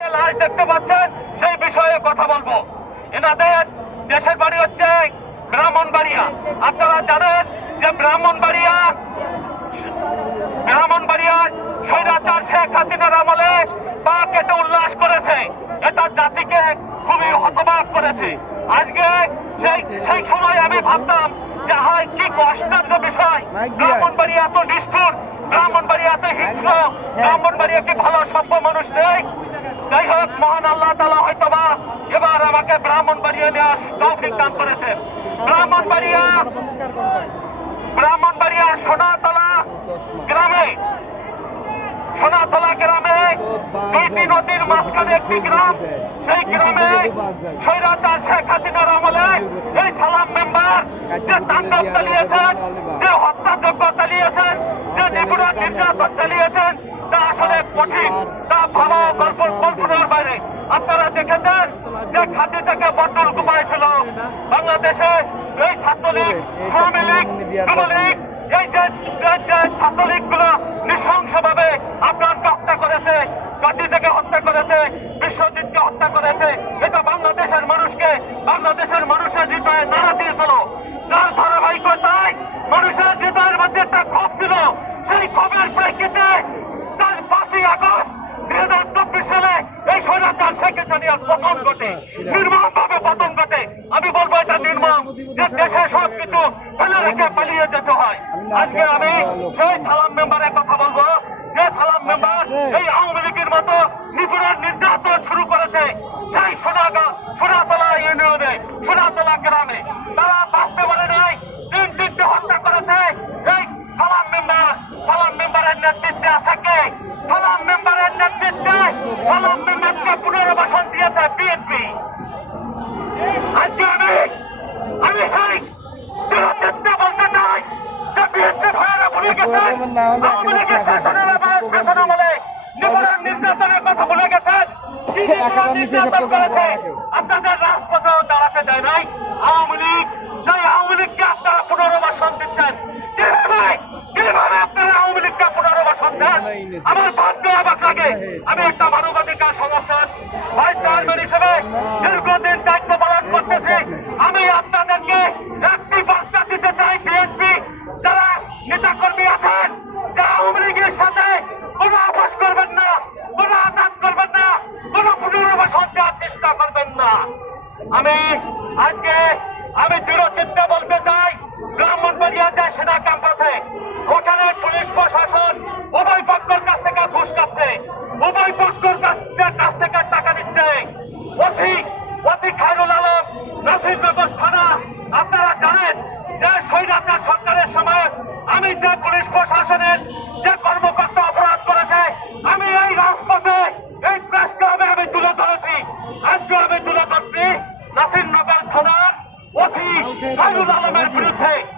লাশ দেখতে পাচ্ছেন সেই বিষয়ে কথা বলব। এনাদের দেশের বাড়ি হচ্ছে ব্রাহ্মণবাড়িয়া। আপনারা জানেন যে ব্রাহ্মণবাড়িয়া ব্রাহ্মণবাড়িয়ায় স্বৈরাচার শেখ হাসিনার আমলে পা কেটে উল্লাস করেছে। এটা জাতিকে খুবই হতবাক করেছে। আজকে সেই সেই সময় আমি ভাবতাম যে হায় কি কষ্টার্য বিষয়। ব্রাহ্মণবাড়িয়া এত নিষ্ঠুর ব্রাহ্মণবাড়িয়া এত হিংস্র। ব্রাহ্মণবাড়িয়া কি ভালো সভ্য মানুষ নেই? যাই হোক, মহান আল্লাহ তালা হয়তোবা এবার আমাকে ব্রাহ্মণবাড়িয়া নিয়ে তৌফিক দান করেছেন। ব্রাহ্মণবাড়িয়া ব্রাহ্মণবাড়িয়া সোনাতলা গ্রামে সোনাতলা গ্রামে দুইটি নদীর মাঝখানে একটি গ্রাম, সেই গ্রামে স্বৈরাচার শেখ হাসিনার আমলে এই সালাম মেম্বার যে তাণ্ডব চালিয়েছেন, যে হত্যাযজ্ঞ চালিয়েছেন, যে নিপুণ নির্যাতন বাংলাদেশে এই ছাত্রলীগ শ্রমিক লীগ যুবলীগ এই যে যে- যে ছাত্রলীগগুলো নৃশংসভাবে আপনারকে হত্যা করেছে কাটি হত্যা করেছে বিশ্বজিৎকে হত্যা করেছে এটা বাংলাদেশের মানুষকে বাংলাদেশের মানুষের হৃদয়ে নাড়া দিয়েছিল। যার ধারাবাহিকতায় মানুষের হৃদয়ের মধ্যে একটা ক্ষোভ ছিল। সেই ক্ষোভের প্রেক্ষিতে তার পাঁচই আগস্ট দুই হাজার চব্বিশ সালে এই স্বৈরাচার শেখ হাসিনার পতন ঘটে। নির্মম ভাবে পতন ঘটে। এটা যে দেশে সব ফেলে রেখে পালিয়ে যেতে হয় আজকে আমি সেই সালাম মেম্বারের কথা বলব যে সালাম মেম্বার এই আওয়ামী লীগের মতো নিপুণের নির্যাতন শুরু করেছে সেই সোনাগা সোনাতলা ইউনিয়নে সোনাতলা গ্রামে তারা বাঁচতে পারে নির্যাতনের কথা ভুলে গেছেন? নির্যাতন করেছে আপনাদের রাজপথেও দাঁড়াতে দেয় নাই। আওয়ামী লীগ সেই আওয়ামী লীগকে আপনারা পুনর্বাসন দিচ্ছেন কীভাবে আপনারা আওয়ামী লীগকে পুনর্বাসন দেন? আমার ভাগ্য অবাক লাগে। আমি একটা মানবাধিকার সংগঠন ভাইস চেয়ারম্যান হিসেবে আমি আজকে আমি দৃঢ় চিন্তা বলতে চাই, ব্রাহ্মণবাড়িয়া যে সেনা ক্যাম্প আছে ওখানে পুলিশ প্রশাসন উভয় পক্ষের কাছ থেকে ঘুষ খাচ্ছে উভয় পক্ষের কাছ থেকে- টাকা নাসিরনগর থানা, আপনারা জানেন যে সরকারের সময় আমি যে পুলিশ প্রশাসনের যে কর্মকর্তা I will not let my friend pay.